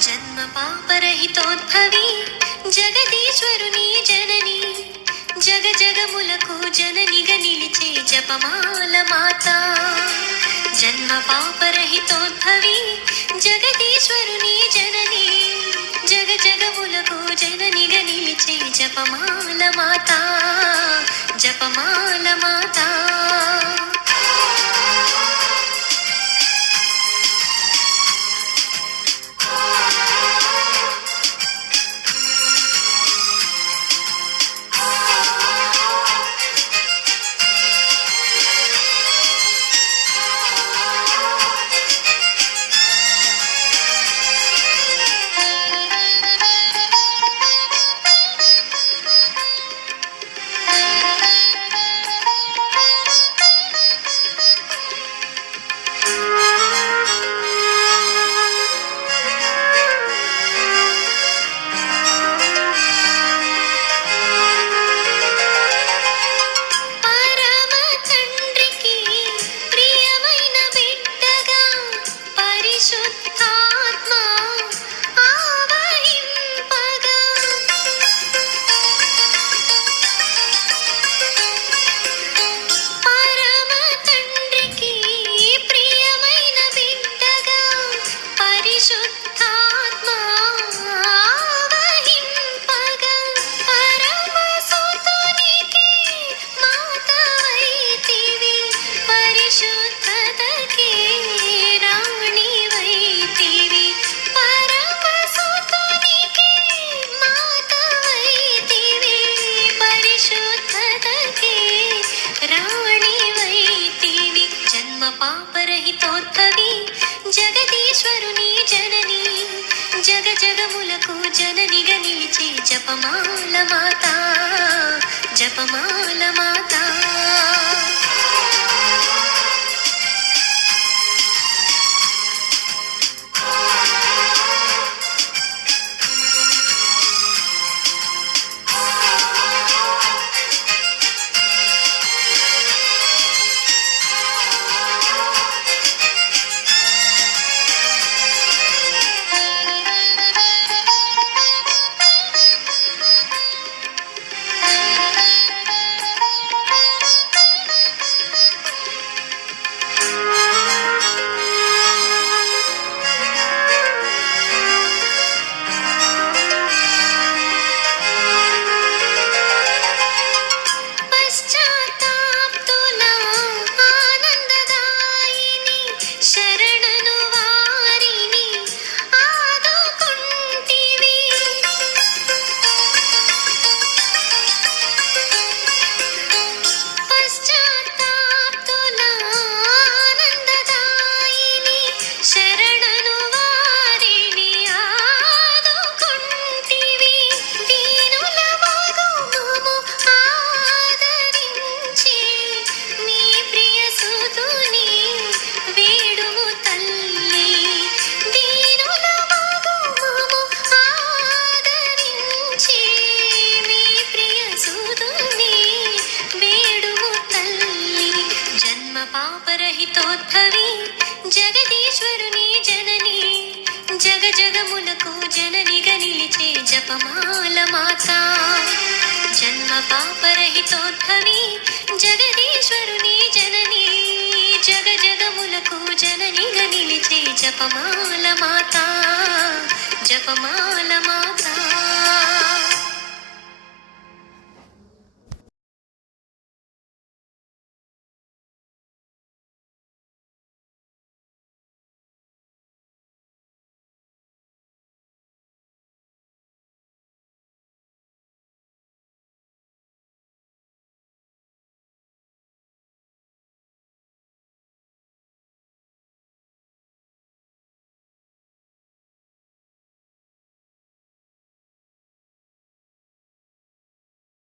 జన్మ పాపరహితోద్భవి జగదీశ్వరుని జనని. జగ జగములకు జననిగా నిలిచే జపమాల మాత. జన్మ పాపరహితోద్భవి జగదీశ్వరుని జనని. జగ జగములకు జననిగా నిలిచే జపమాల మాత. జపమాల మాతా. జగములకు జననిగా నిలిచే జపమాల మాత జపమాల మాతా. జగమునకు జగములకు జననిగా నిలిచే జపమాల మాత. జన్మ పాపరహితోద్భవి జగదీశ్వరుని జనని. జగ జగమునకు జననిగా నిలిచే జపమాల మాత. జపమాల మాతా.